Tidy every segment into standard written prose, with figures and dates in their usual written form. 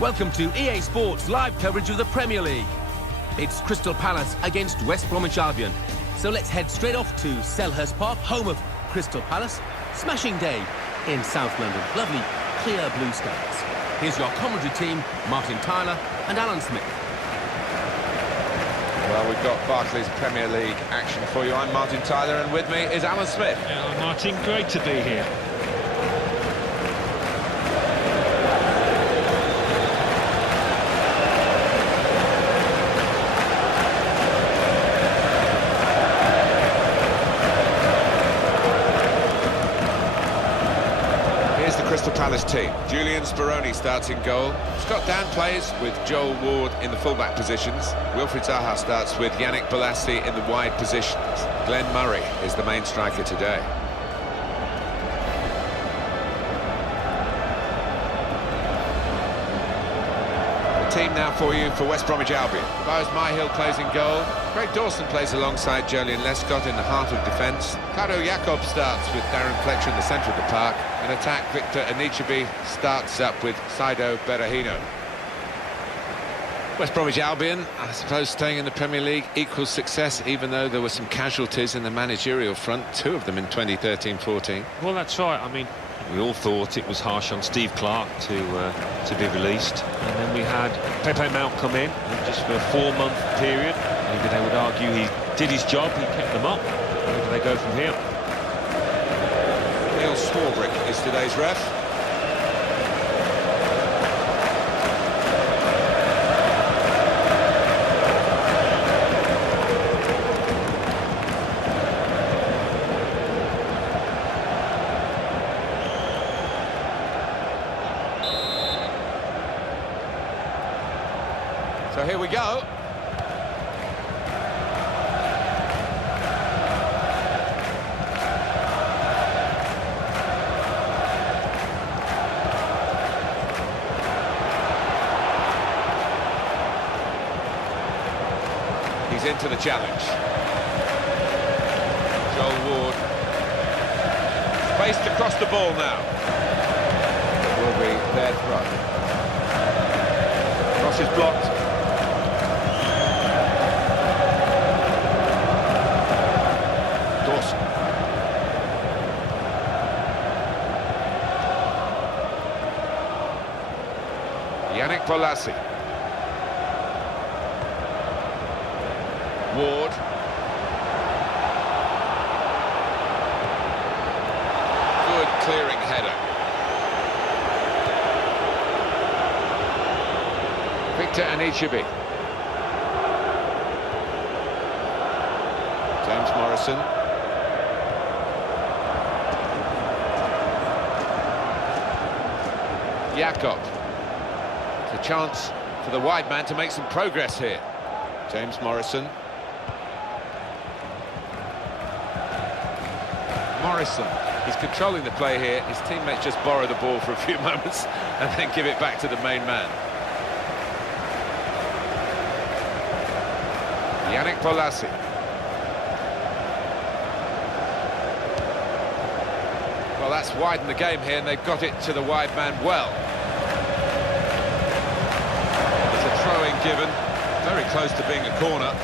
Welcome to EA Sports live coverage of the Premier League. It's Crystal Palace against West Bromwich Albion. So let's head straight off to Selhurst Park, home of Crystal Palace. Smashing day in South London. Lovely, clear blue skies. Here's your commentary team, Martin Tyler and Alan Smith. Well, we've got Barclays Premier League action for you. I'm Martin Tyler, and with me is Alan Smith. Yeah, Martin, great to be here. Crystal Palace team. Julian Speroni starts in goal. Scott Dan plays with Joel Ward in the fullback positions. Wilfried Zaha starts with Yannick Bolasie in the wide positions. Glenn Murray is the main striker today. The team now for you for West Bromwich Albion. Bowes Myhill plays in goal. Craig Dawson plays alongside Jolyon Lescott in the heart of defence. Kado Jakob starts with Darren Fletcher in the centre of the park. In attack, Victor Anichebe starts up with Saido Berahino. West Bromwich Albion, I suppose, staying in the Premier League equals success, even though there were some casualties in the managerial front, two of them in 2013-14. Well, that's right. I mean, we all thought it was harsh on Steve Clarke to be released. And then we had Pepe Mount come in, and just for a 4-month period. Maybe they would argue he did his job, he kept them up. Where do they go from here? Neil Swarbrick is today's ref. So here we go. He's into the challenge. Joel Ward. Spaced across the ball now. It will be their throw. Cross is blocked. Dawson. Yannick Bolasie. Ward. Good clearing header. Victor Anichebe. James Morrison. Jakob. It's a chance for the wide man to make some progress here. James Morrison. Morrison, he's controlling the play here. His teammates just borrow the ball for a few moments and then give it back to the main man. Yannick Bolasie. Well, that's widened the game here, and they've got it to the wide man well. There's a throw-in given, very close to being a corner.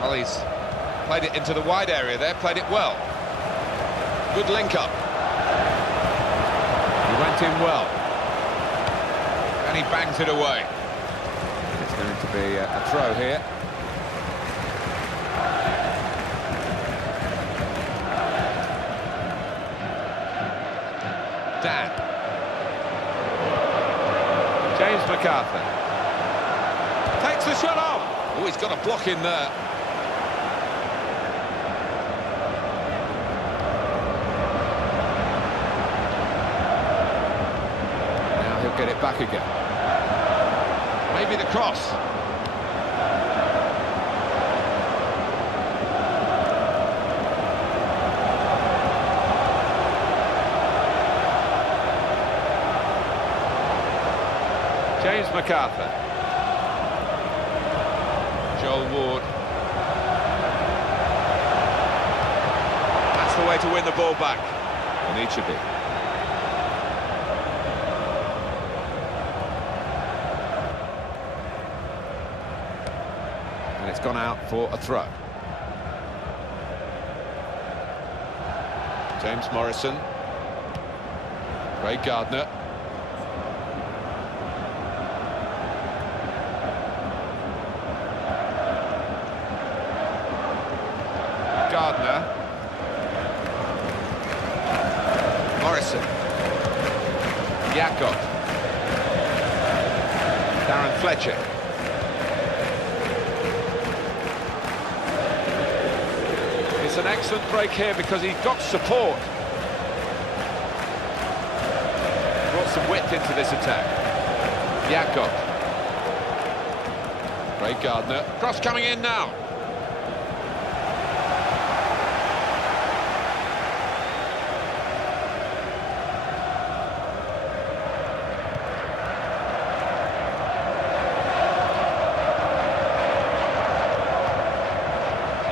Well, he's played it into the wide area there, played it well. Good link-up. He went in well. And he bangs it away. It's going to be a throw here. Dan. James McArthur. Takes the shot off. Oh, he's got a block in there. Now he'll get it back again. Maybe the cross. James McArthur. Joel Ward. That's the way to win the ball back. And each of it. And it's gone out for a throw. James Morrison. Craig Gardner. Gardner. Morrison. Jakob. Darren Fletcher. It's an excellent break here because he got support. Brought some width into this attack. Jakob. Craig Gardner. Cross coming in now.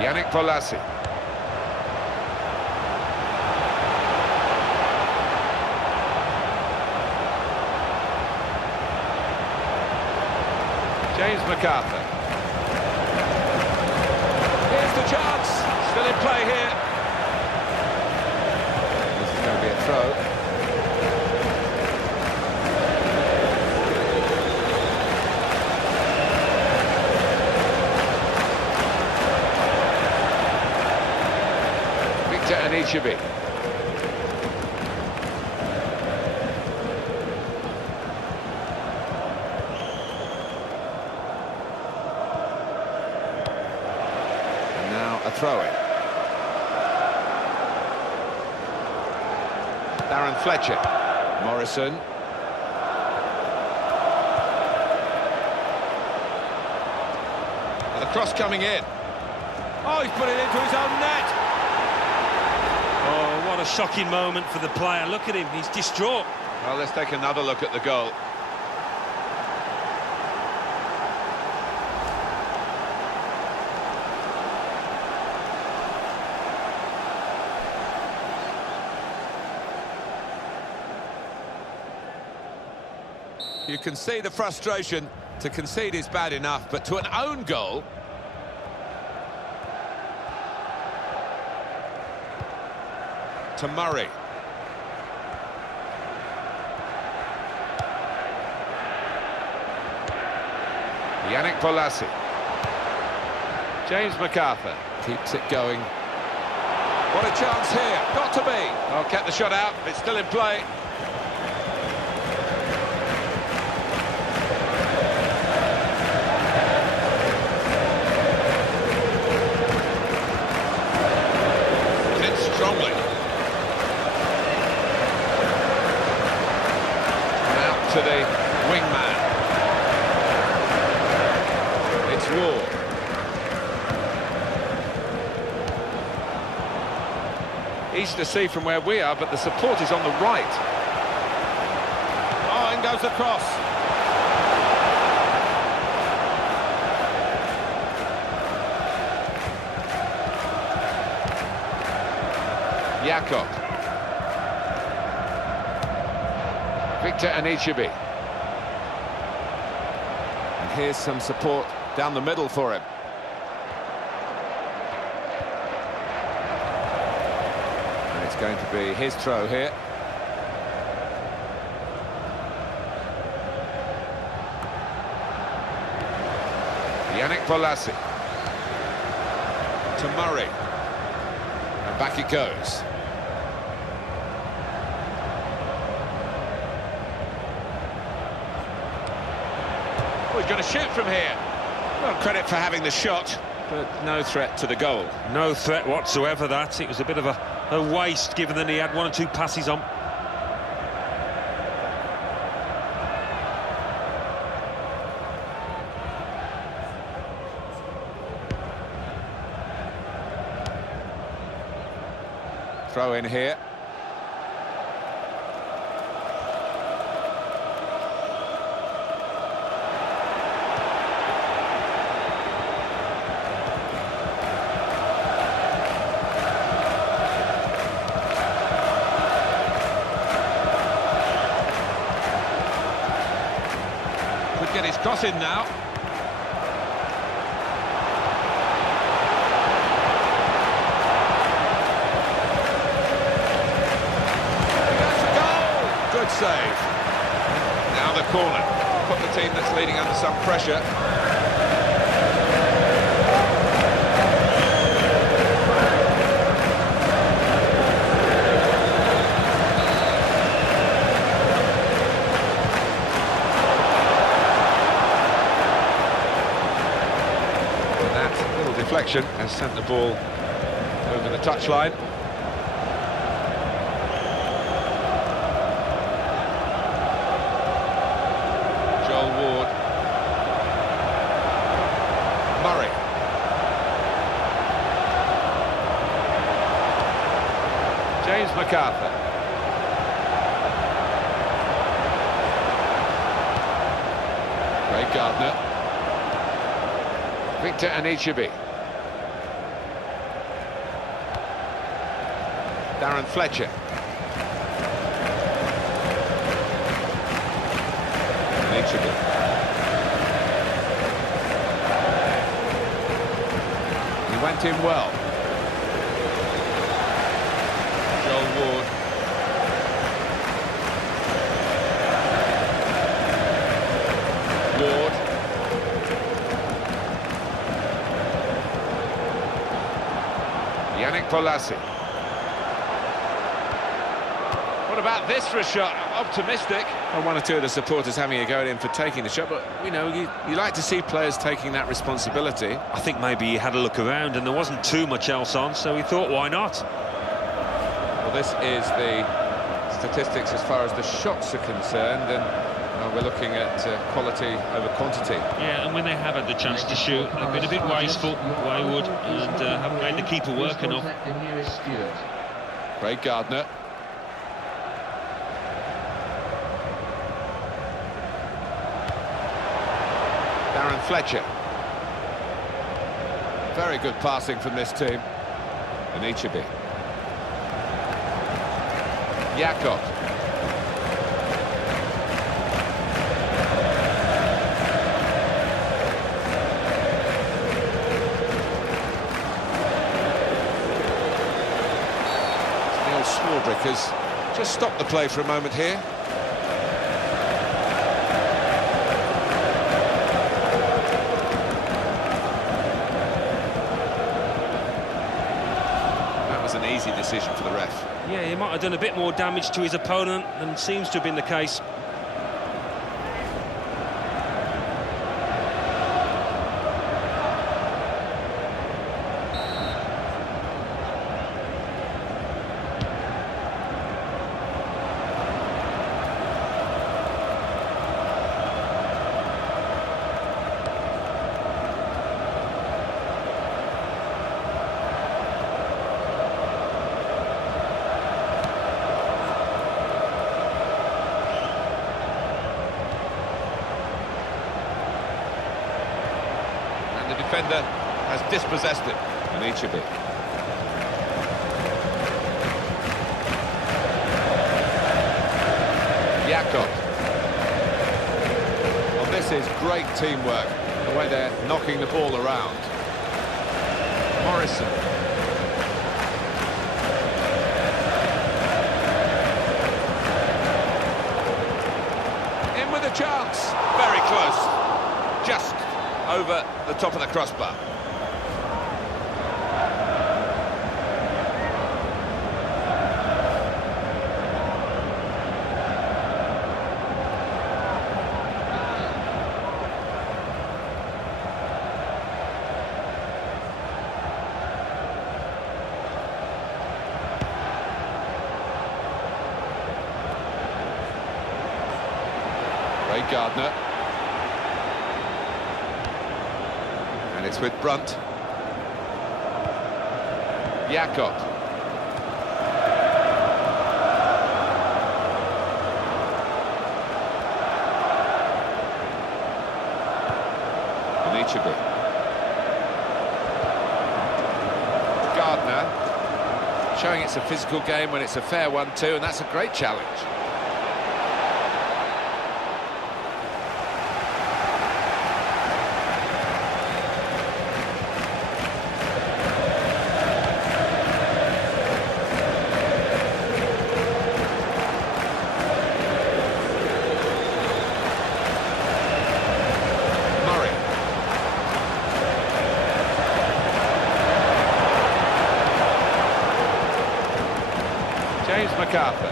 Yannick Bolasie. James McArthur. Here's the chance. Still in play here. This is going to be a throw. And Ichibi. And now a throw-in. Darren Fletcher. Morrison. And the cross coming in. Oh, he's put it into his own net. Oh, what a shocking moment for the player. Look at him, he's distraught. Well, let's take another look at the goal. You can see the frustration. To concede is bad enough, but to an own goal... to Murray. Yannick Bolasie. James McArthur keeps it going. What a chance here. Got to be. Oh, kept the shot out. It's still in play. Strongly. And out to the wingman. It's Ward. Easy to see from where we are, but the support is on the right. Oh, in goes the cross. Jakob. Victor Anichebe. And here's some support down the middle for him. And it's going to be his throw here. Yannick Bolasie. To Murray. And back it goes. Oh, he's going to shoot from here. Well, credit for having the shot, but no threat to the goal. No threat whatsoever, that. It was a bit of a waste, given that he had one or two passes on. Throw in here. he's crossing now. He goes for goal! Good save. Now the corner. Put the team that's leading under some pressure. Deflection has sent the ball over the touchline. Joel Ward. Murray. James MacArthur. Craig Gardner. Victor Anichebe. Darren Fletcher. Anichebe. He went in well. Joel Ward. Ward. Yannick Bolasie. What about this for a shot? Optimistic. Well, one or two of the supporters having a go at him for taking the shot, but, you know, you like to see players taking that responsibility. I think maybe he had a look around and there wasn't too much else on, so he thought, why not? Well, this is the statistics as far as the shots are concerned, and we're looking at quality over quantity. Yeah, and when they have had the chance to shoot, they've been a bit wasteful, wayward, and haven't made the keeper work enough. Craig Gardner. Darren Fletcher. Very good passing from this team. Anichebe. Jakob. Neil Swarbrick has just stopped the play for a moment here. An easy decision for the ref. Yeah, he might have done a bit more damage to his opponent than seems to have been the case. Defender has dispossessed it. Anichebe. Jakob. Well, this is great teamwork, the way they're knocking the ball around. Morrison. In with a chance. Very close. Just over the top of the crossbar. Ray Gardner. And it's with Brunt. Jakob. Anichebe. Gardner. Showing it's a physical game when it's a fair one too, and that's a great challenge. MacArthur.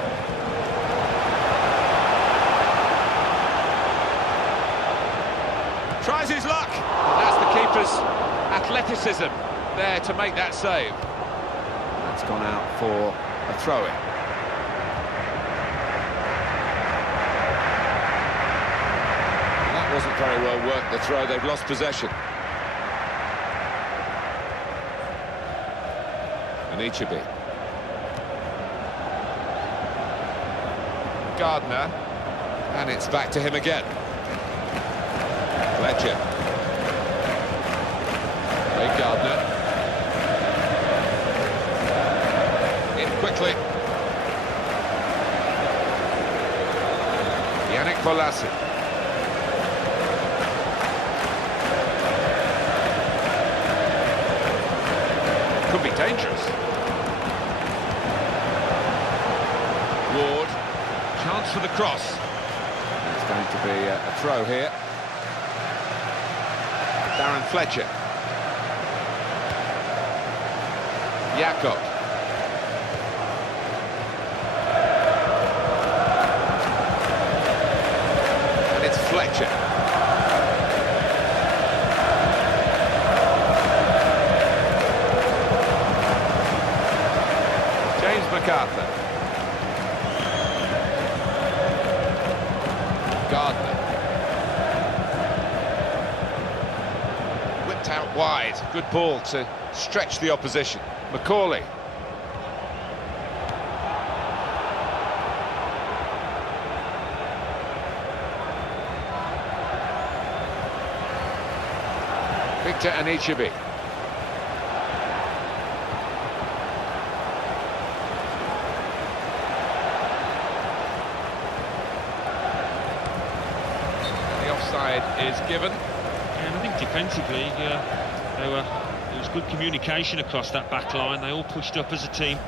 Tries his luck. And that's the keeper's athleticism there to make that save. That's gone out for a throw-in. That wasn't very well worked, the throw. They've lost possession. Anichebe. Gardner. And it's back to him again. Fletcher. Ray Gardner. In quickly. Yannick Bolasie. Could be dangerous. Ward. Chance for the cross. It's going to be a throw here. Darren Fletcher. Jakob. And it's Fletcher. James MacArthur. Gardner. Whipped out wide. Good ball to stretch the opposition. McCauley. Victor Anichebe. The offside is given. And I think defensively, there was good communication across that back line. They all pushed up as a team.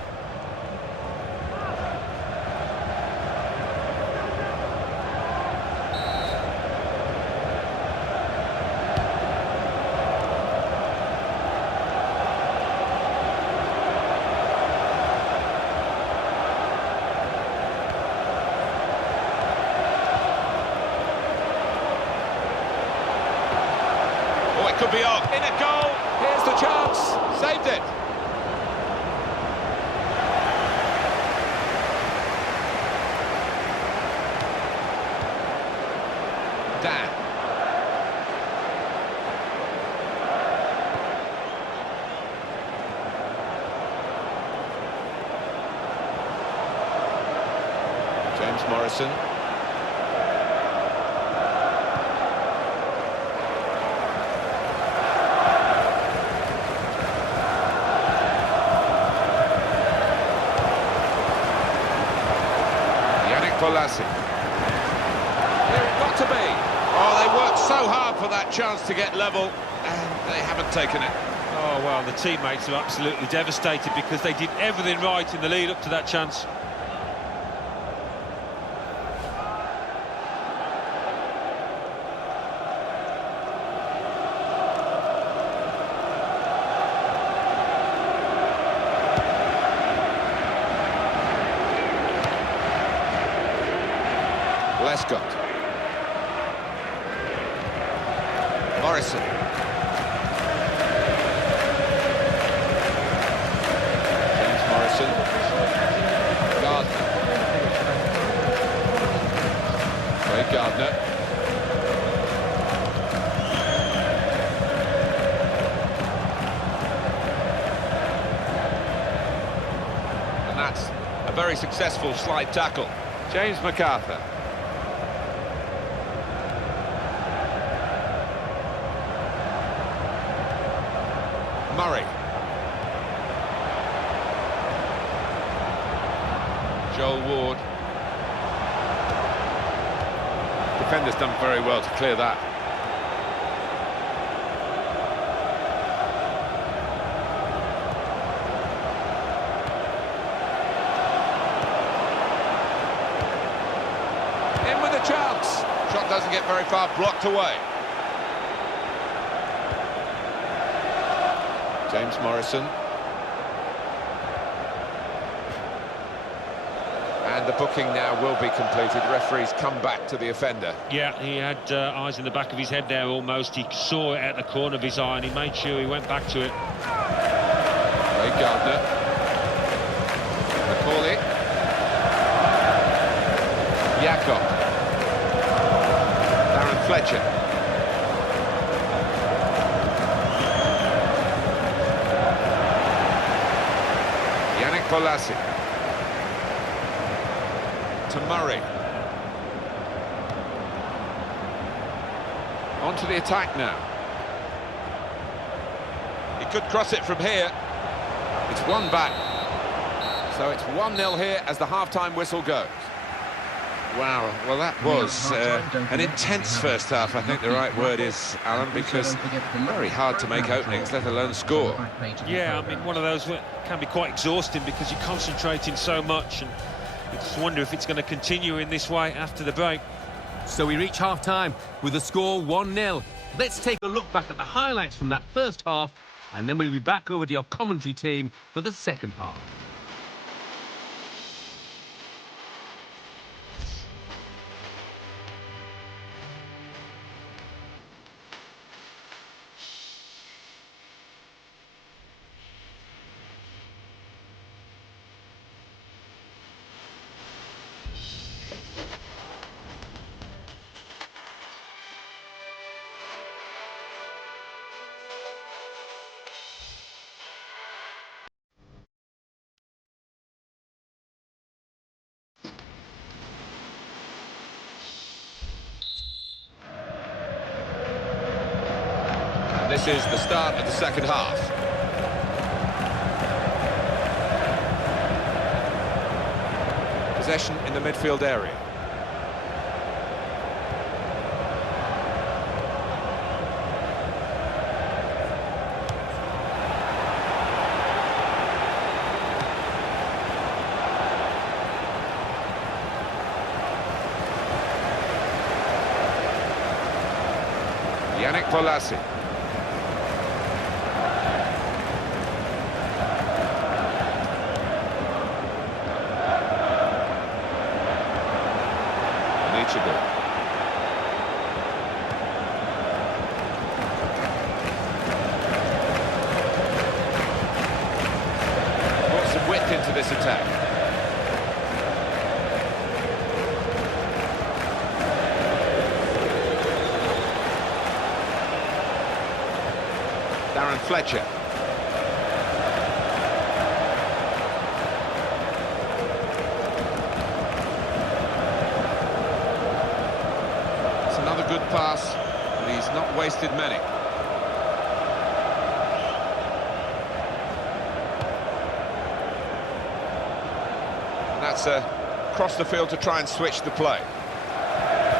Oh, it could be on. In a goal. Here's the chance. Saved it. Dan. James Morrison. Bolasie. Here it got to be. Oh, they worked so hard for that chance to get level, and they haven't taken it. Oh, well, the teammates are absolutely devastated because they did everything right in the lead up to that chance. Lescott. Morrison. James Morrison. Gardner. Ray Gardner. And that's a very successful slide tackle. James MacArthur. Murray. Joel Ward. Defender's done very well to clear that. In with a chance. Shot doesn't get very far, blocked away. James Morrison. the booking now will be completed. The referee's come back to the offender. Yeah, he had eyes in the back of his head there almost. He saw it at the corner of his eye and he made sure he went back to it. Ray Gardner. McCauley. Jakob. Darren Fletcher. Yannick Bolasie. To Murray. On to the attack now. He could cross it from here. It's one back. So it's 1-0 here as the half-time whistle goes. Wow, well that was an intense first half, I think the right word is, Alan, because very hard to make openings, let alone score. Yeah, I mean, one of those can be quite exhausting because you're concentrating so much, and you just wonder if it's going to continue in this way after the break. So we reach half-time with the score 1-0. Let's take a look back at the highlights from that first half, and then we'll be back over to your commentary team for the second half. This is the start of the second half. Possession in the midfield area. Yannick Bolasie. Put some width into this attack. Darren Fletcher. Good pass, and he's not wasted many. And that's across the field to try and switch the play.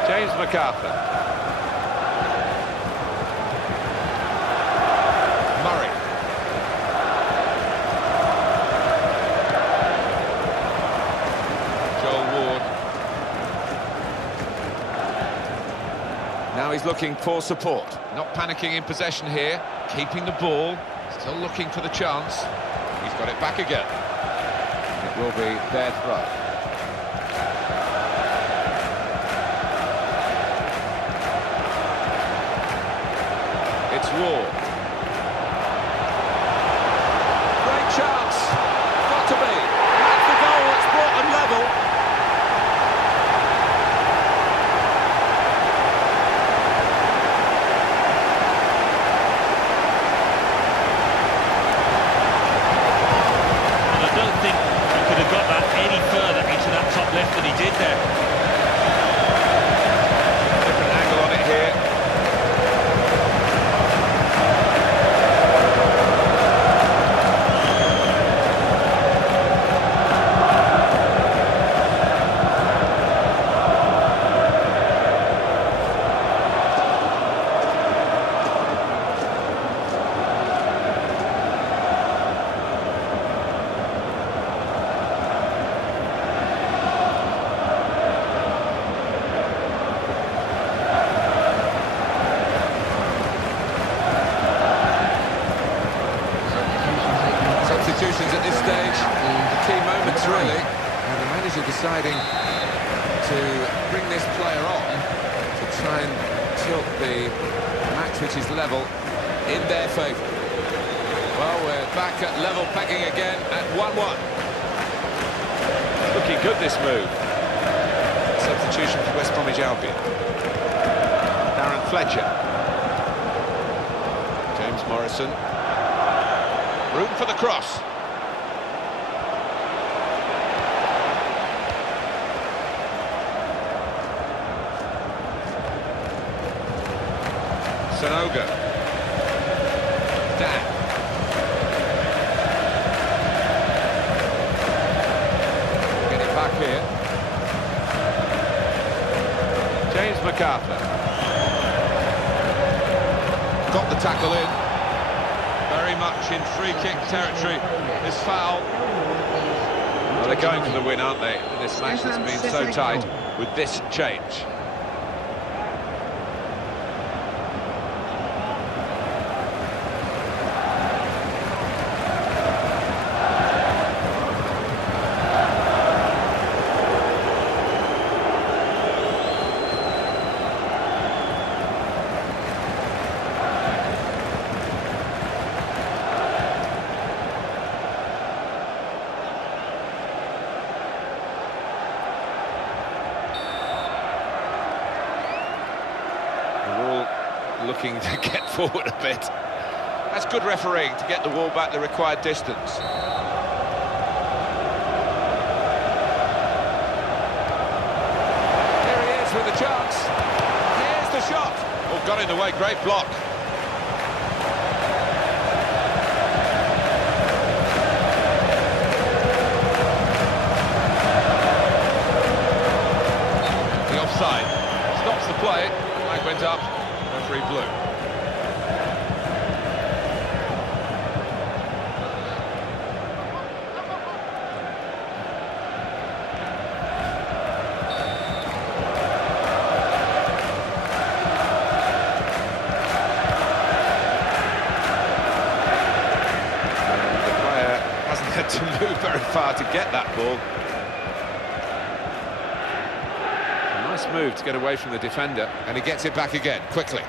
James MacArthur. Murray. Now he's looking for support. Not panicking in possession here. Keeping the ball. Still looking for the chance. He's got it back again. It will be their throw. It's Ward. Great chance. Got to be. That's the goal that's brought them level. Left than he did there. Different angle on it here. try and tilt the match, which is level, in their favour. Well, we're back at level pegging again at 1-1. Looking good, this move. Substitution for West Bromwich Albion. Darren Fletcher. James Morrison. Room for the cross. Sanogo. Dan. Get it back here. James MacArthur. Got the tackle in. Very much in free-kick territory. This foul. Well, they're going for the win, aren't they? In this match that's been so tight with this change. Looking to get forward a bit. That's good refereeing to get the ball back the required distance. Here he is with the chance. Here's the shot. Oh, got in the way, great block. The offside stops the play. Flag went up. Referee blew. The player hasn't had to move very far to get that ball. Nice move to get away from the defender, and he gets it back again, quickly.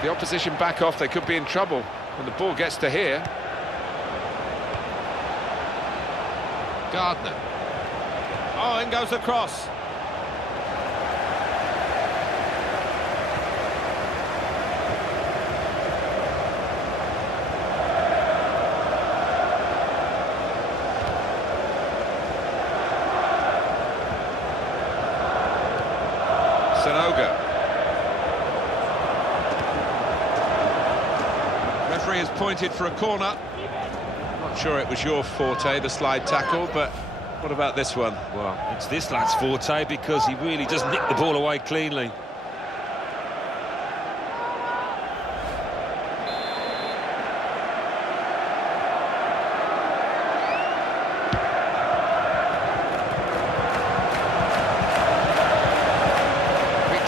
The opposition back off, they could be in trouble when the ball gets to here. Gardner. Oh, in goes the cross. Sanogo. Referee has pointed for a corner. Not sure it was your forte, the slide tackle, but what about this one? Well, it's this lad's forte because he really does nick the ball away cleanly.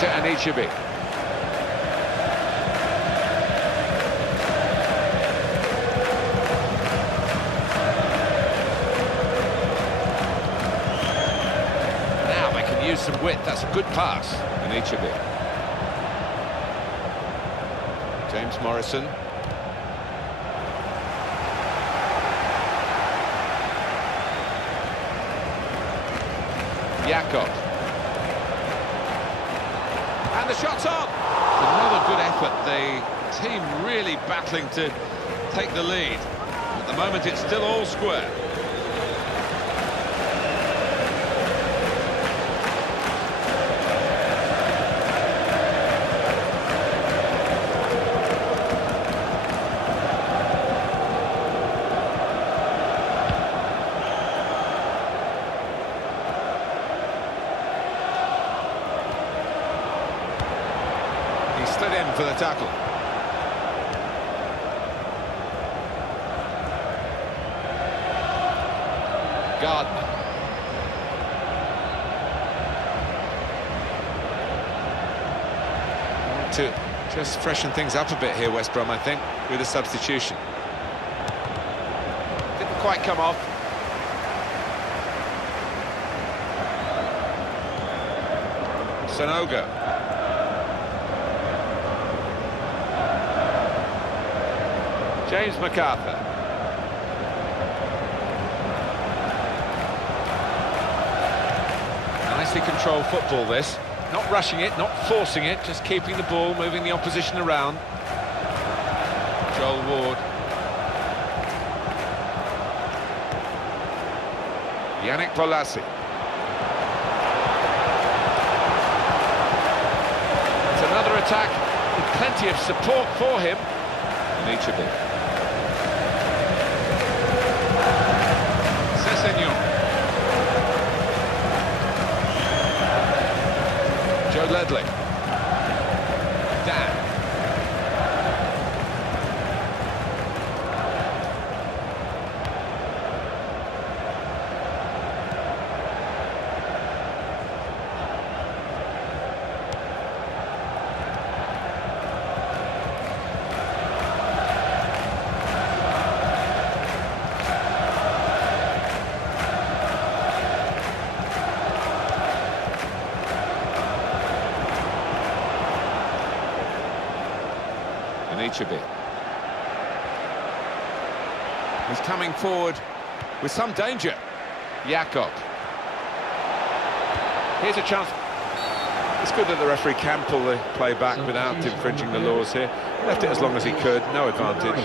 Anichebe. Now they can use some width. That's a good pass. Anichebe. James Morrison. Jakob. And the shot's on! Another good effort. The team really battling to take the lead. At the moment, it's still all square. He slid in for the tackle. Gardner. To just freshen things up a bit here, West Brom, I think, with a substitution. Didn't quite come off. Sanogo. James MacArthur. Nicely controlled football, this. Not rushing it, not forcing it, just keeping the ball, moving the opposition around. Joel Ward. Yannick Bolasie. It's another attack with plenty of support for him. Nichebe. Sessegnon. Joe Ledley. Dan. Nichebe. He's coming forward with some danger. Jakob. Here's a chance. It's good that the referee can pull the play back without infringing the laws here. Left it as long as he could, no advantage.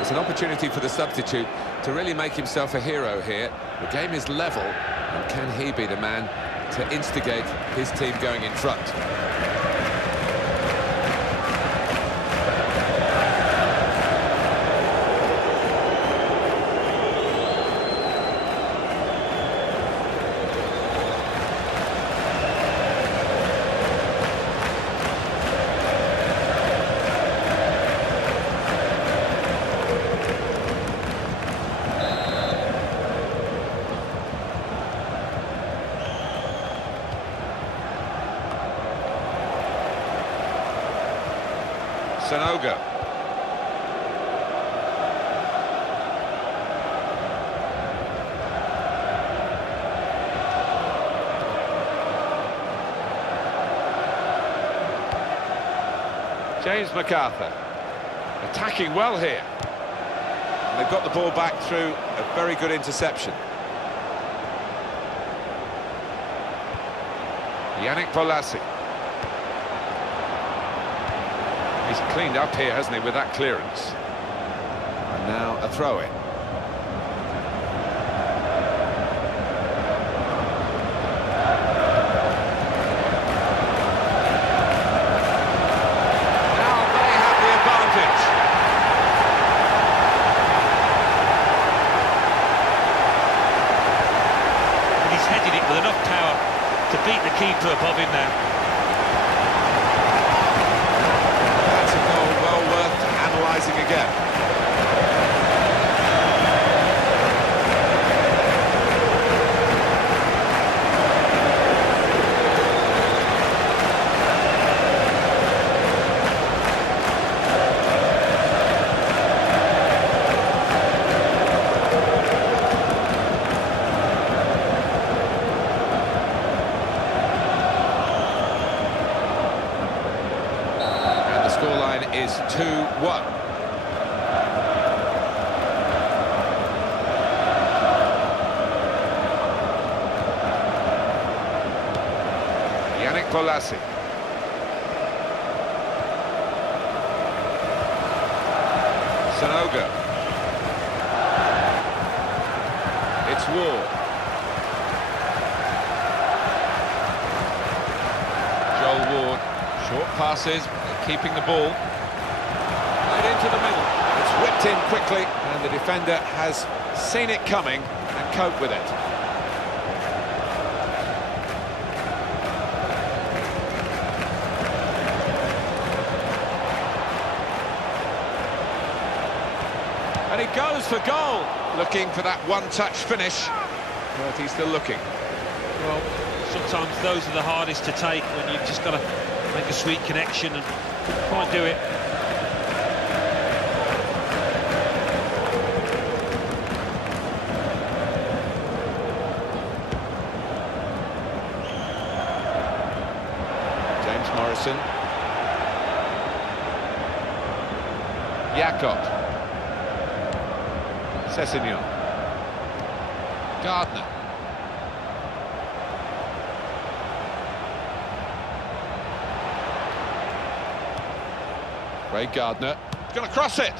It's an opportunity for the substitute to really make himself a hero here. The game is level, and can he be the man to instigate his team going in front? Sanogo. James MacArthur. Attacking well here. And they've got the ball back through a very good interception. Yannick Bolasie. He's cleaned up here, hasn't he, with that clearance. And now a throw-in. Now they have the advantage. And he's headed it with enough power to beat the keeper above him there. Again. And the scoreline is 2-1. Bolasie. Sanogo. It's Ward. Joel Ward. Short passes, keeping the ball. Right into the middle. It's whipped in quickly, and the defender has seen it coming and coped with it. And he goes for goal. Looking for that one-touch finish, but he's still looking. Well, sometimes those are the hardest to take when you've just got to make a sweet connection and can't do it. James Morrison. Jakob. Sessegnon. Gardner. Ray Gardner. Going to cross it.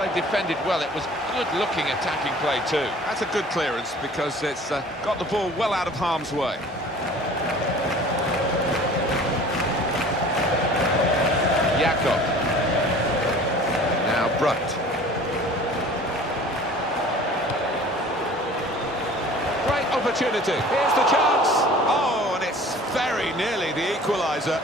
They defended well. It was good-looking attacking play too. That's a good clearance because it's got the ball well out of harm's way. Jakob. Now Brunt. Great opportunity. Here's the chance. Oh, and it's very nearly the equaliser.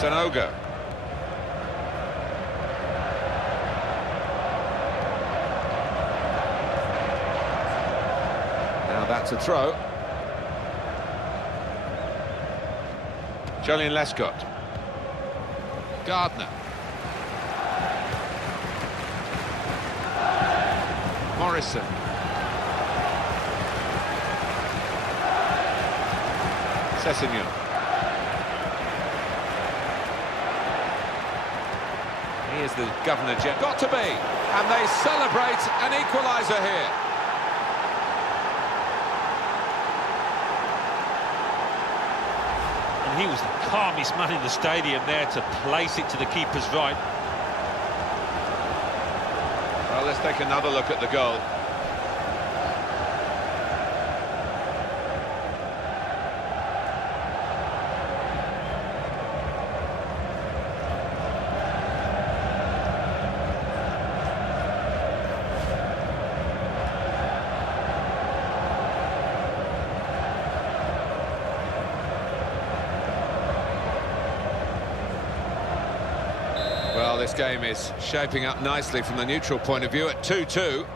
Sanogo. Now that's a throw. Julian Lescott. Gardner. Morrison. Sessegnon. Here's the Governor General. Got to be! And they celebrate an equaliser here. And he was the calmest man in the stadium there to place it to the keeper's right. Well, let's take another look at the goal. Well, this game is shaping up nicely from the neutral point of view at 2-2.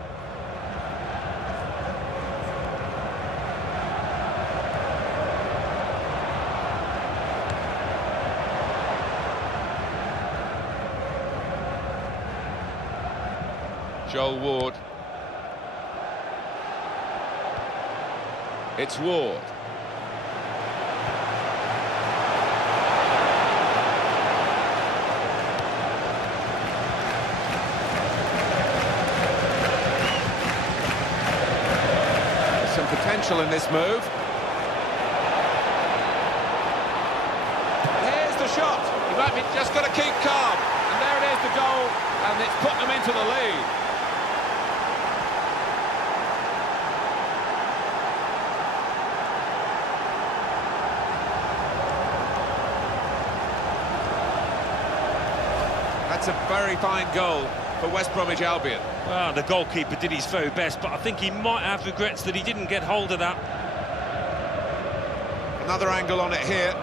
Joel Ward. It's Ward. Some potential in this move. Here's the shot. He might be just got to keep calm. And there it is, the goal. And it's put them into the lead. That's a very fine goal for West Bromwich Albion. Well, the goalkeeper did his very best, but I think he might have regrets that he didn't get hold of that. Another angle on it here.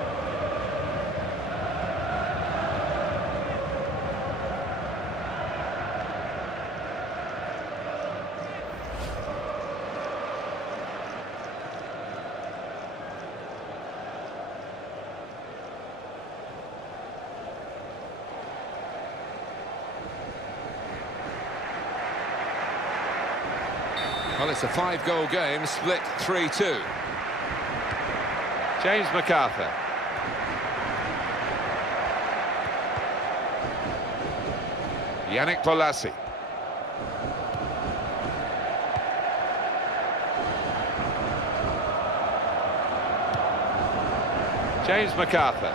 Well, it's a 5-goal game, split 3-2. James MacArthur. Yannick Bolasie. James MacArthur.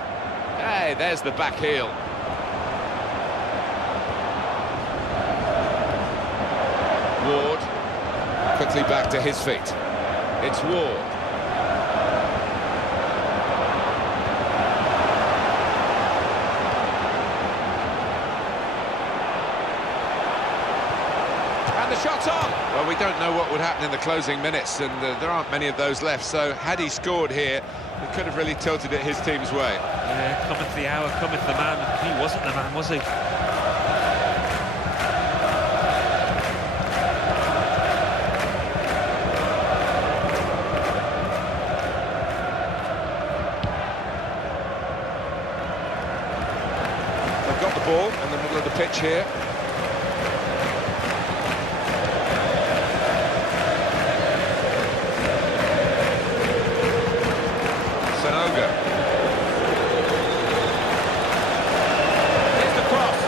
Hey, there's the back heel. Ward. Quickly back to his feet. It's Ward. And the shot's on! Well, we don't know what would happen in the closing minutes, and there aren't many of those left, so had he scored here, he could have really tilted it his team's way. Yeah, cometh the hour, cometh the man. He wasn't the man, was he? They've got the ball in the middle of the pitch here. Sanogo. Here's the cross.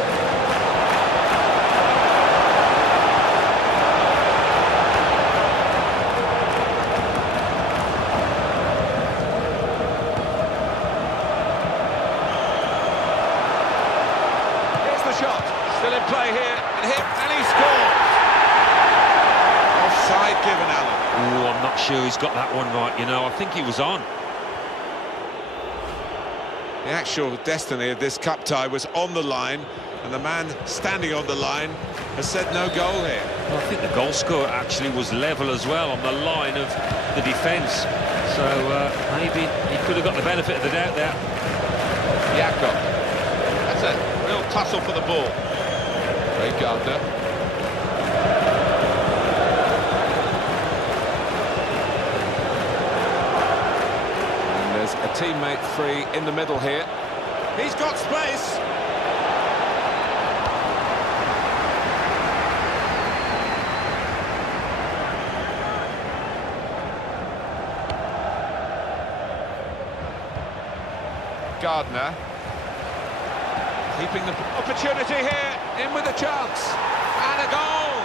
Here's the shot. Still in play here, and hit, and he scores. Offside given, Alan. Oh, I'm not sure he's got that one right, you know. I think he was on. The actual destiny of this cup tie was on the line, and the man standing on the line has said no goal here. Well, I think the goal scorer actually was level as well on the line of the defence. So maybe he could have got the benefit of the doubt there. Jakob. That's a real tussle for the ball. Ray Gardner. And there's a teammate free in the middle here. He's got space. Gardner. Keeping the opportunity here, in with a chance, and a goal!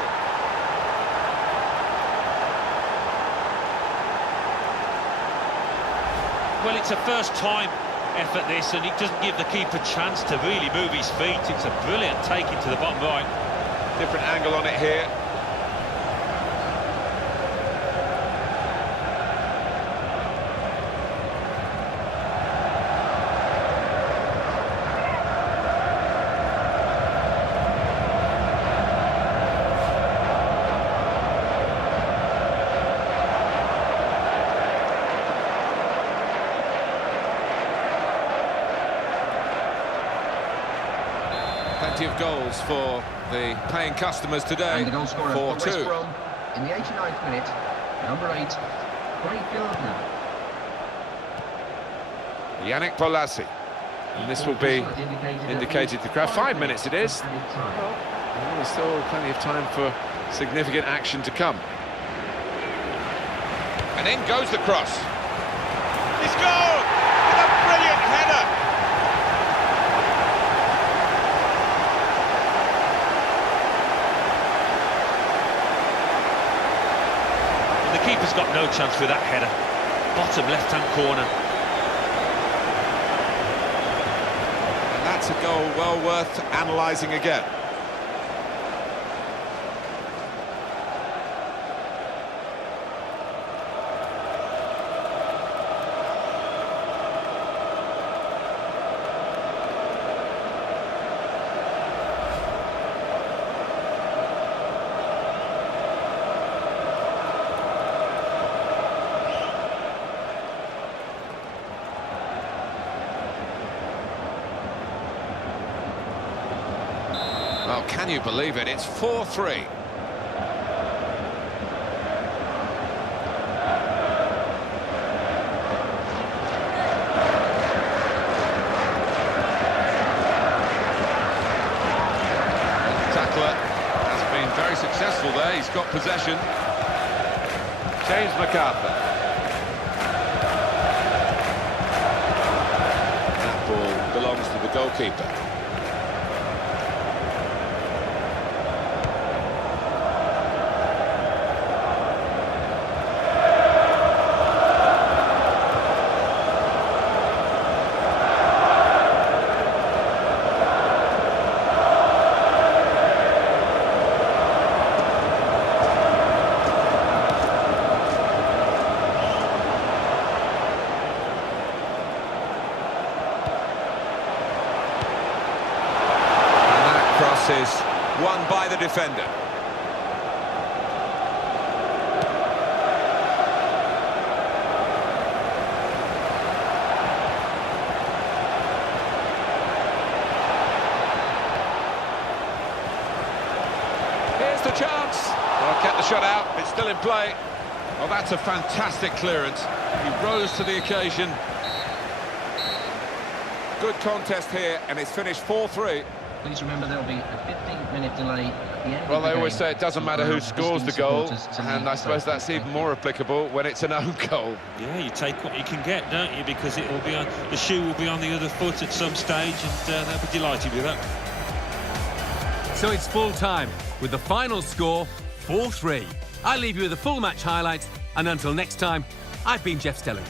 Well, it's a first-time effort, this, and it doesn't give the keeper a chance to really move his feet. It's a brilliant take into the bottom right. Different angle on it here. Plenty of goals for the paying customers today. And the goal scorer for West 4-2. Brom in the 89th minute, number 8, Gardner. Yannick Bolasie. And this will be indicated to the crowd. 5 minutes it is. Well, there's still plenty of time for significant action to come. And in goes the cross. He scored! With a brilliant header! The keeper's got no chance with that header. Bottom left-hand corner. And that's a goal well worth analysing again. Well, can you believe it? It's 4-3. Tackler has been very successful there. He's got possession. James MacArthur. That ball belongs to the goalkeeper. Is won by the defender. Here's the chance. Well, kept the shot out. It's still in play. Well, that's a fantastic clearance. He rose to the occasion. Good contest here, and it's finished 4-3. Please remember there'll be a 15-minute delay at the end Well, of the they always game say it doesn't to matter who allow scores the visiting goal, supporters to and leave I suppose the that's even more applicable when it's an own goal. Yeah, you take what you can get, don't you? Because it will be on, the shoe will be on the other foot at some stage, and they'll be delighted with that. So it's full time, with the final score 4-3. I'll leave you with the full match highlights, and until next time, I've been Jeff Stelling.